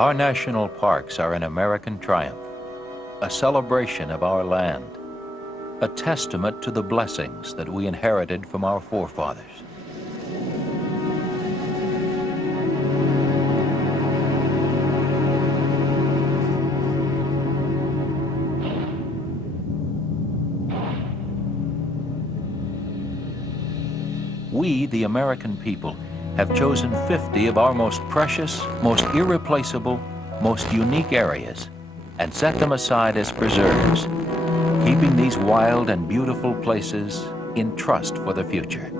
Our national parks are an American triumph, a celebration of our land, a testament to the blessings that we inherited from our forefathers. We, the American people, have chosen 50 of our most precious, most irreplaceable, most unique areas and set them aside as preserves, keeping these wild and beautiful places in trust for the future.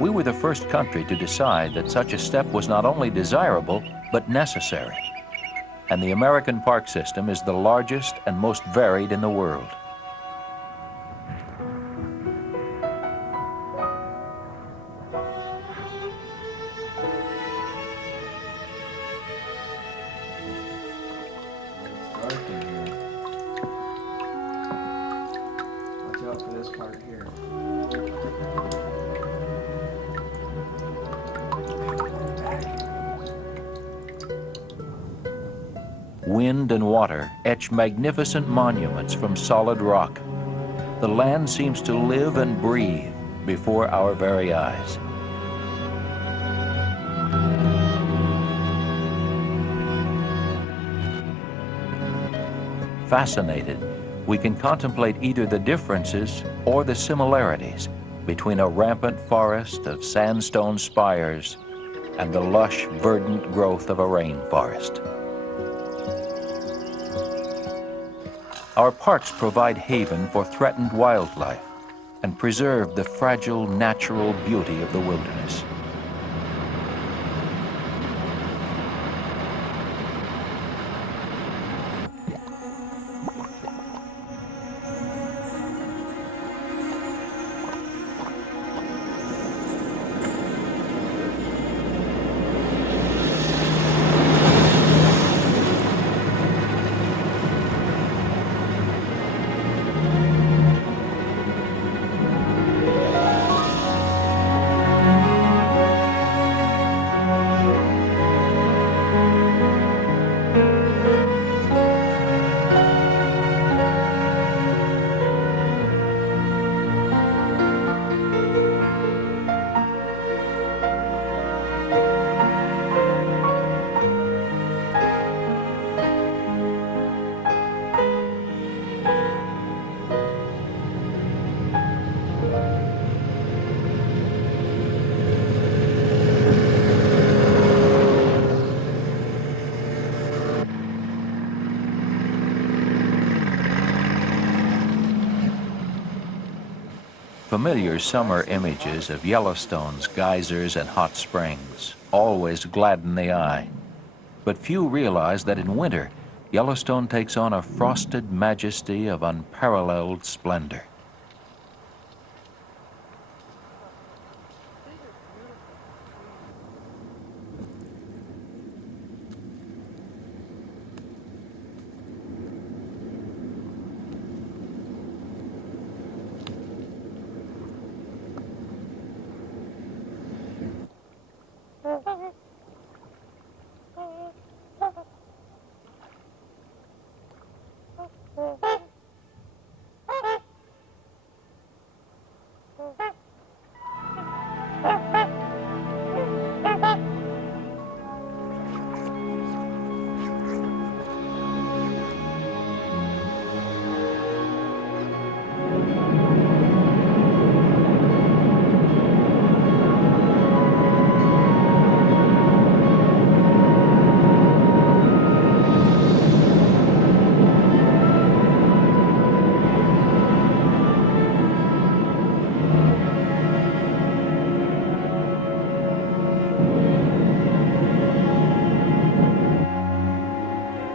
We were the first country to decide that such a step was not only desirable, but necessary. And the American park system is the largest and most varied in the world. Dark in here. Watch out for this part here. Wind and water etch magnificent monuments from solid rock. The land seems to live and breathe before our very eyes. Fascinated, we can contemplate either the differences or the similarities between a rampant forest of sandstone spires and the lush, verdant growth of a rainforest. Our parks provide haven for threatened wildlife and preserve the fragile natural beauty of the wilderness. Familiar summer images of Yellowstone's geysers and hot springs always gladden the eye. But few realize that in winter, Yellowstone takes on a frosted majesty of unparalleled splendor.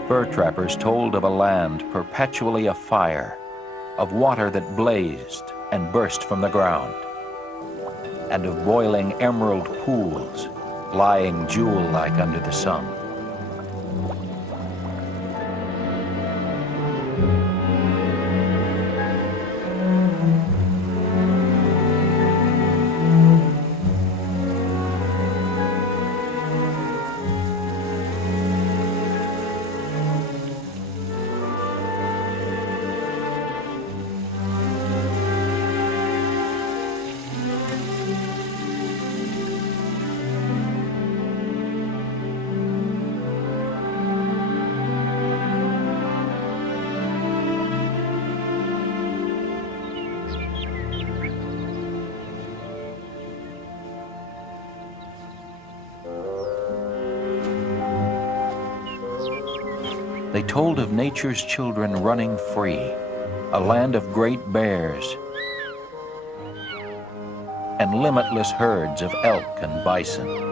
Fur trappers told of a land perpetually afire, of water that blazed and burst from the ground, and of boiling emerald pools lying jewel-like under the sun. They told of nature's children running free, a land of great bears, and limitless herds of elk and bison.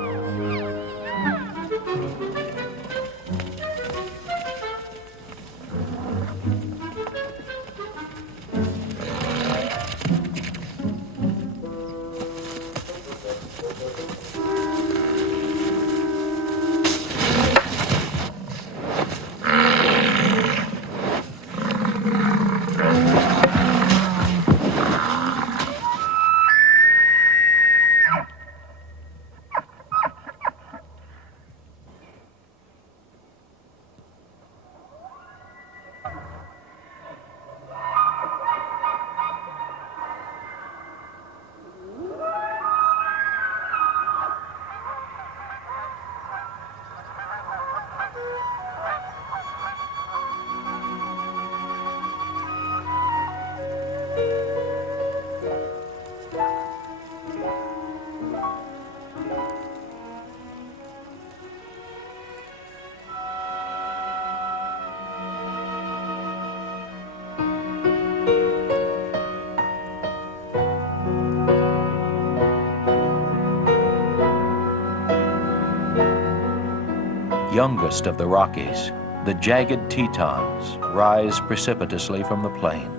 Youngest of the Rockies, the jagged Tetons rise precipitously from the plain.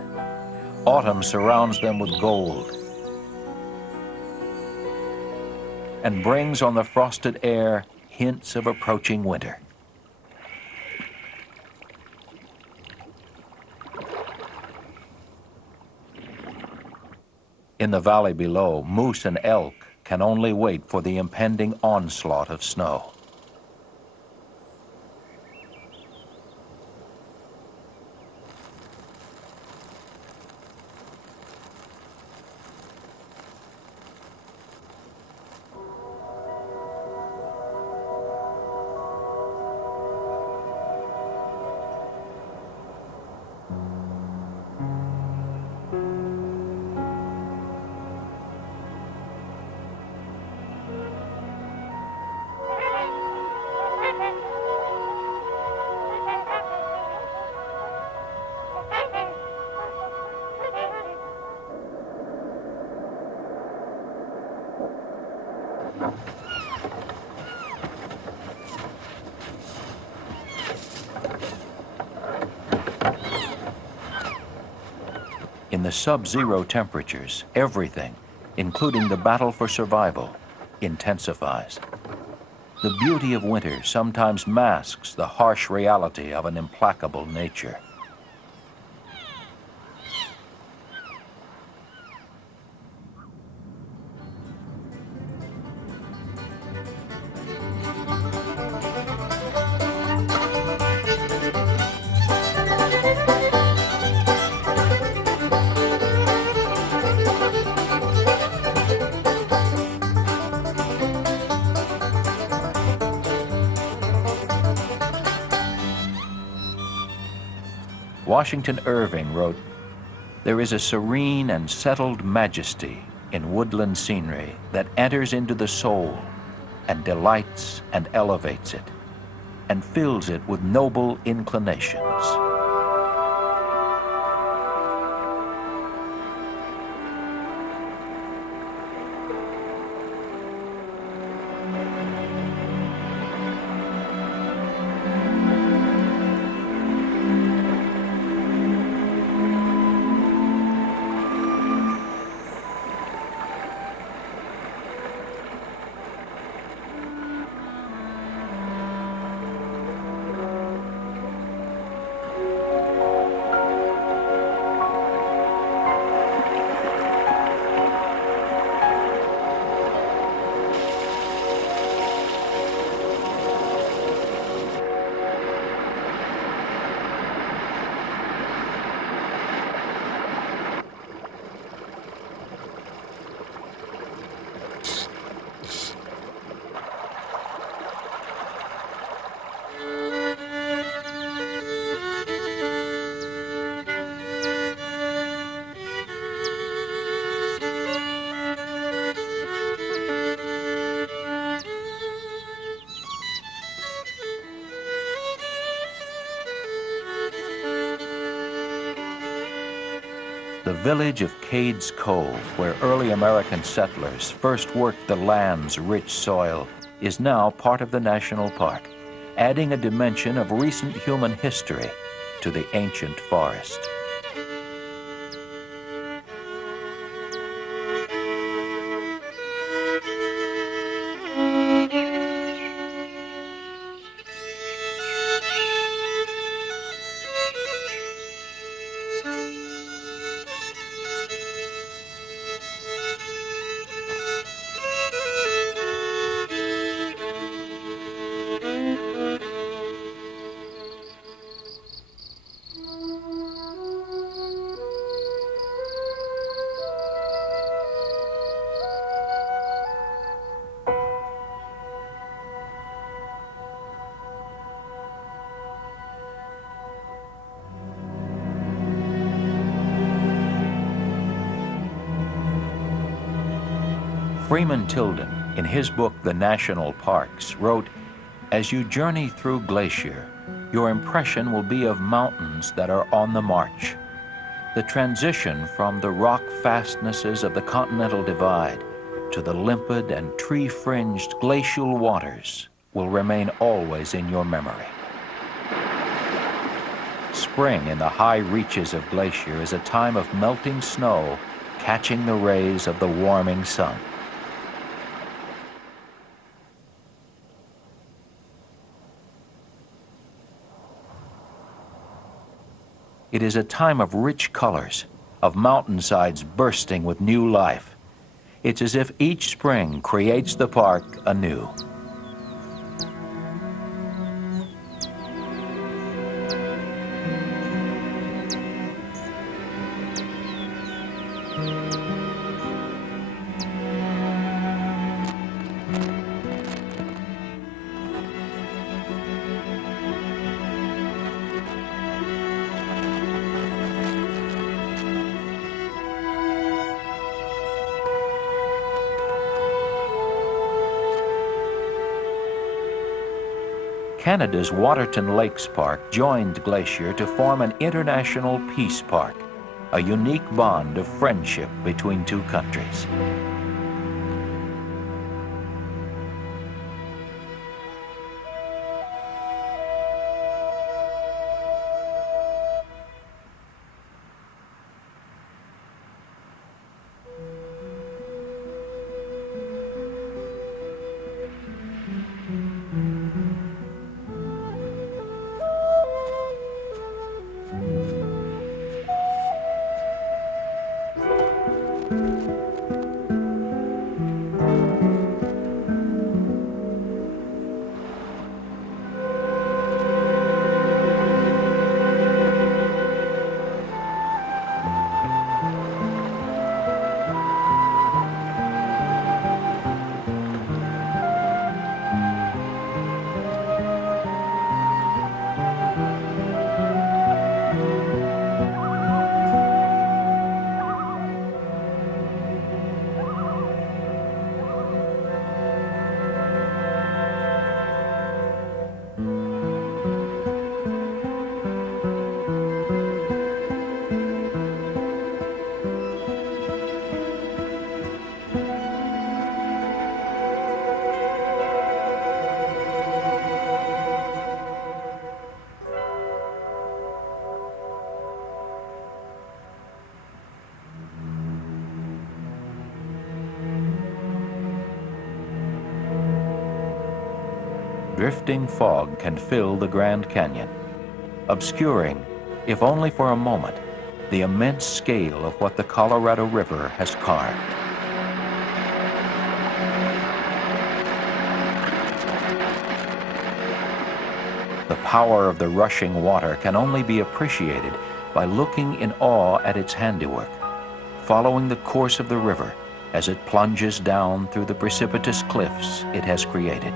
Autumn surrounds them with gold and brings on the frosted air hints of approaching winter. In the valley below, moose and elk can only wait for the impending onslaught of snow. In the sub-zero temperatures, everything, including the battle for survival, intensifies. The beauty of winter sometimes masks the harsh reality of an implacable nature. Washington Irving wrote, "There is a serene and settled majesty in woodland scenery that enters into the soul and delights and elevates it, and fills it with noble inclinations." The village of Cades Cove, where early American settlers first worked the land's rich soil, is now part of the national park, adding a dimension of recent human history to the ancient forest. Freeman Tilden, in his book, The National Parks, wrote, "As you journey through Glacier, your impression will be of mountains that are on the march. The transition from the rock fastnesses of the Continental Divide to the limpid and tree-fringed glacial waters will remain always in your memory." Spring in the high reaches of Glacier is a time of melting snow catching the rays of the warming sun. It is a time of rich colors, of mountainsides bursting with new life. It's as if each spring creates the park anew. Canada's Waterton Lakes Park joined Glacier to form an international peace park, a unique bond of friendship between two countries. Drifting fog can fill the Grand Canyon, obscuring, if only for a moment, the immense scale of what the Colorado River has carved. The power of the rushing water can only be appreciated by looking in awe at its handiwork, following the course of the river as it plunges down through the precipitous cliffs it has created.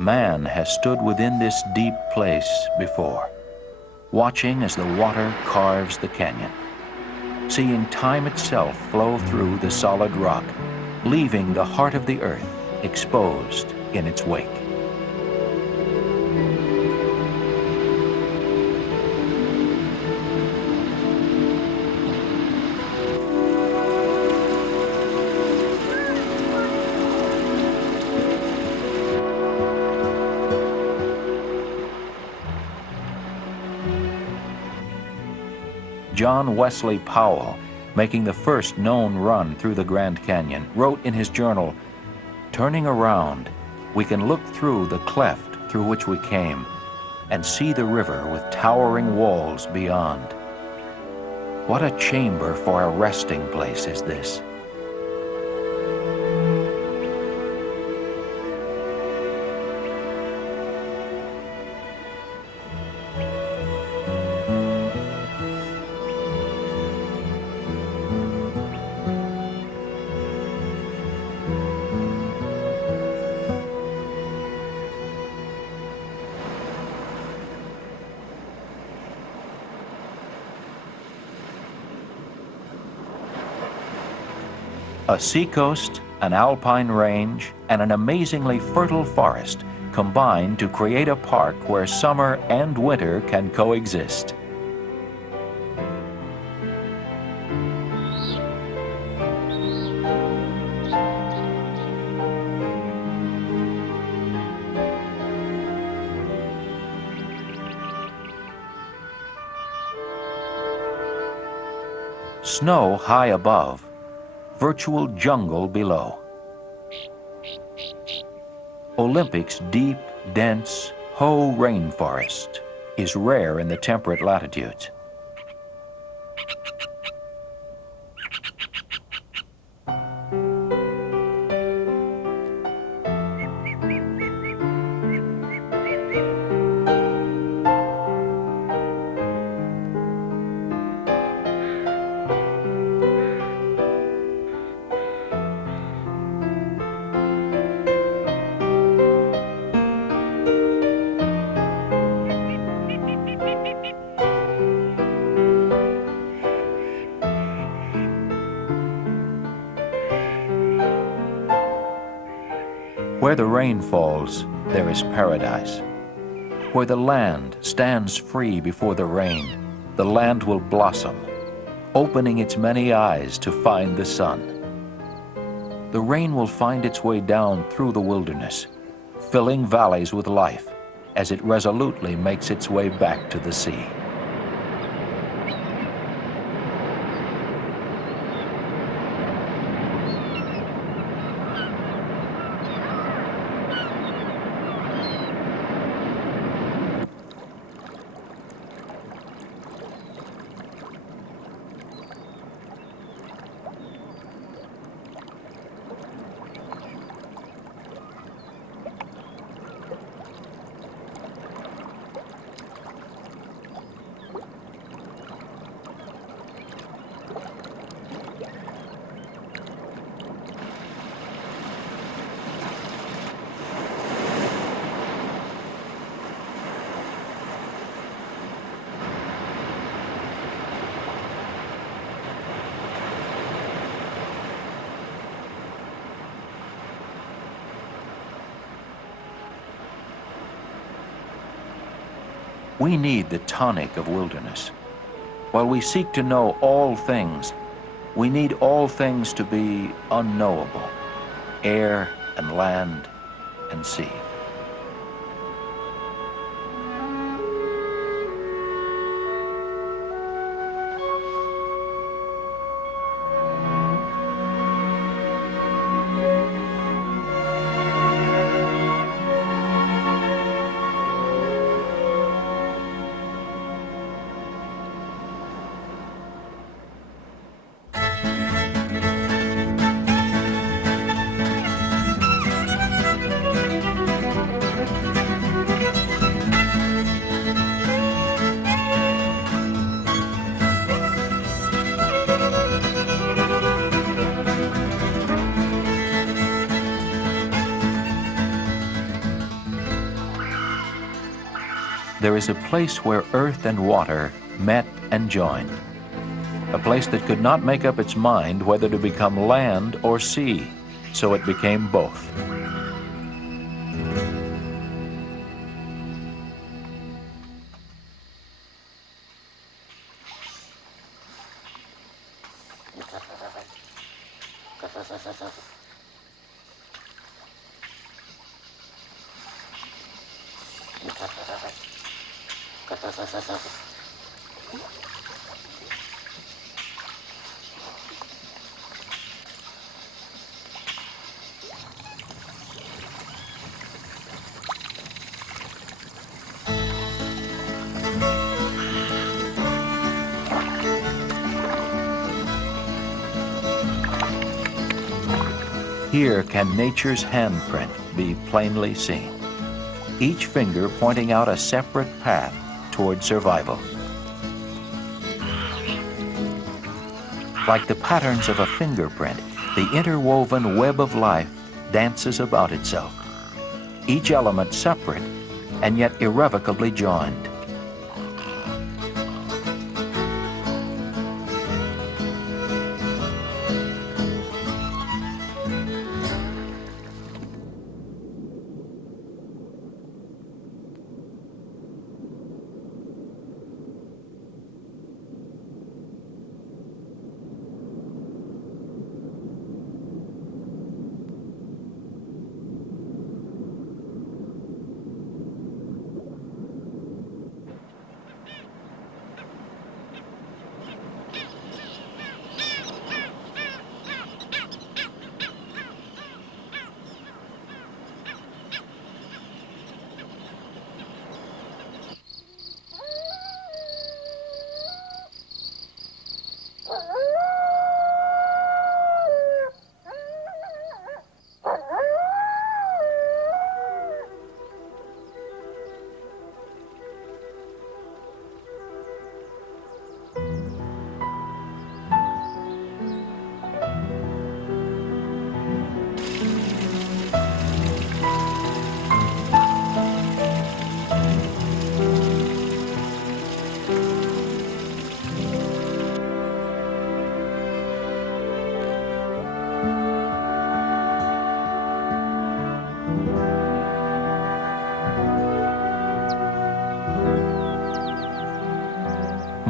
Man has stood within this deep place before, watching as the water carves the canyon, seeing time itself flow through the solid rock, leaving the heart of the earth exposed in its wake. John Wesley Powell, making the first known run through the Grand Canyon, wrote in his journal, "Turning around, we can look through the cleft through which we came and see the river with towering walls beyond. What a chamber for a resting place is this." A seacoast, an alpine range, and an amazingly fertile forest combine to create a park where summer and winter can coexist. Snow high above, virtual jungle below. Olympic's deep, dense Hoh rainforest is rare in the temperate latitudes. Where the rain falls, there is paradise. Where the land stands free before the rain, the land will blossom, opening its many eyes to find the sun. The rain will find its way down through the wilderness, filling valleys with life as it resolutely makes its way back to the sea. We need the tonic of wilderness. While we seek to know all things, we need all things to be unknowable, air and land and sea. there is a place where earth and water met and joined. A place that could not make up its mind whether to become land or sea, so it became both. Here can nature's handprint be plainly seen, each finger pointing out a separate path toward survival. Like the patterns of a fingerprint, the interwoven web of life dances about itself, each element separate and yet irrevocably joined.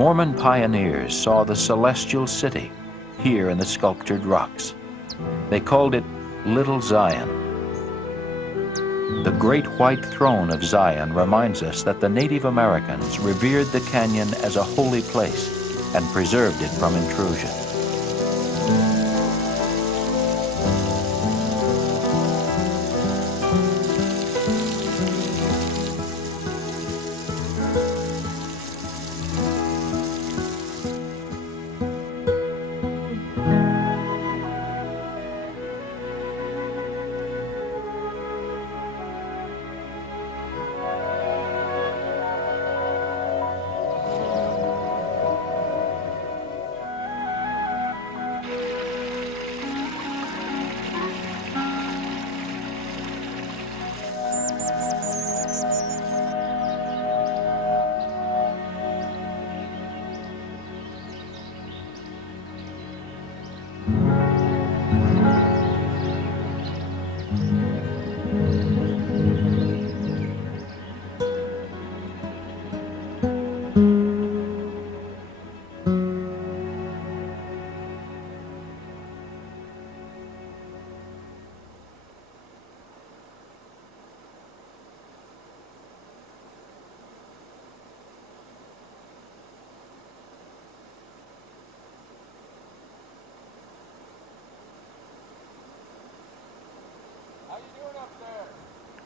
Mormon pioneers saw the celestial city here in the sculptured rocks. They called it Little Zion. The great white throne of Zion reminds us that the Native Americans revered the canyon as a holy place and preserved it from intrusion.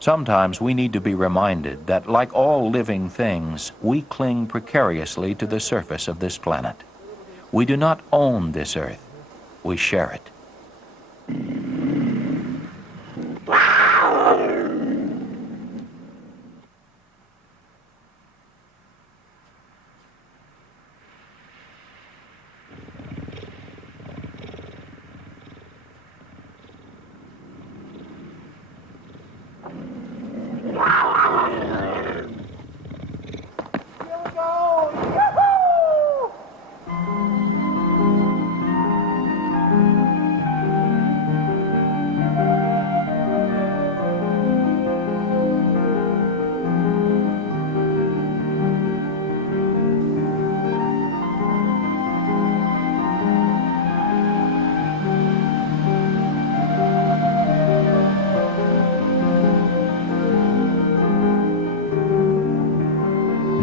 Sometimes we need to be reminded that, like all living things, we cling precariously to the surface of this planet. We do not own this earth, we share it.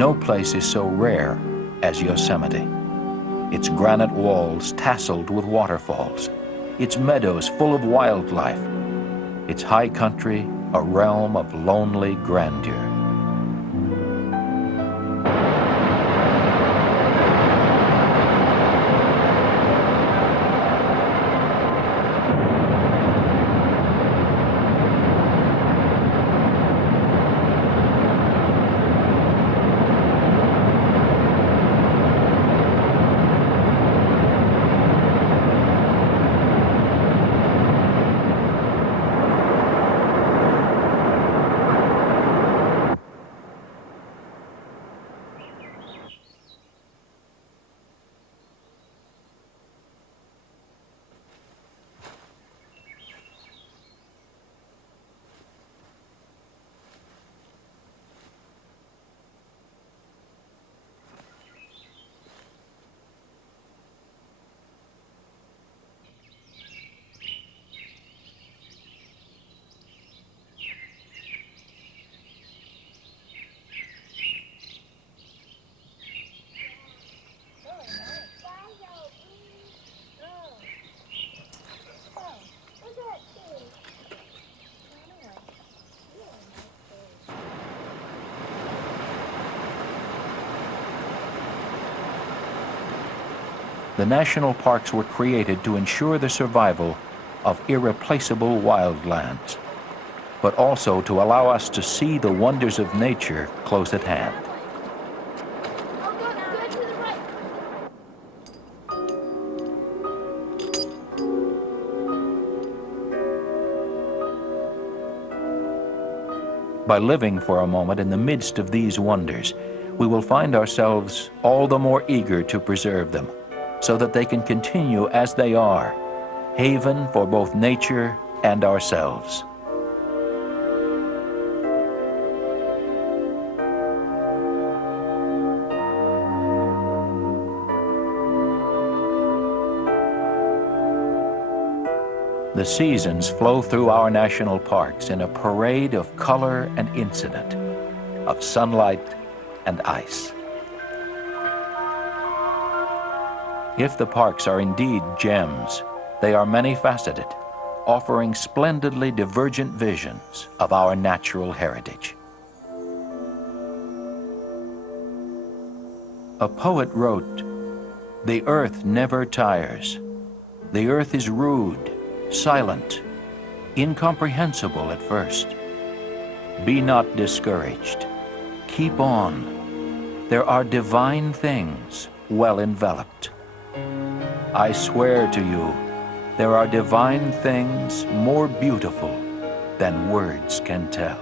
No place is so rare as Yosemite. Its granite walls tasseled with waterfalls, its meadows full of wildlife, its high country a realm of lonely grandeur. The national parks were created to ensure the survival of irreplaceable wildlands, but also to allow us to see the wonders of nature close at hand. By living for a moment in the midst of these wonders, we will find ourselves all the more eager to preserve them, so that they can continue as they are, haven for both nature and ourselves. The seasons flow through our national parks in a parade of color and incident, of sunlight and ice. If the parks are indeed gems, they are many-faceted, offering splendidly divergent visions of our natural heritage. A poet wrote, "The earth never tires. The earth is rude, silent, incomprehensible at first. Be not discouraged. Keep on. There are divine things well enveloped. I swear to you, there are divine things more beautiful than words can tell."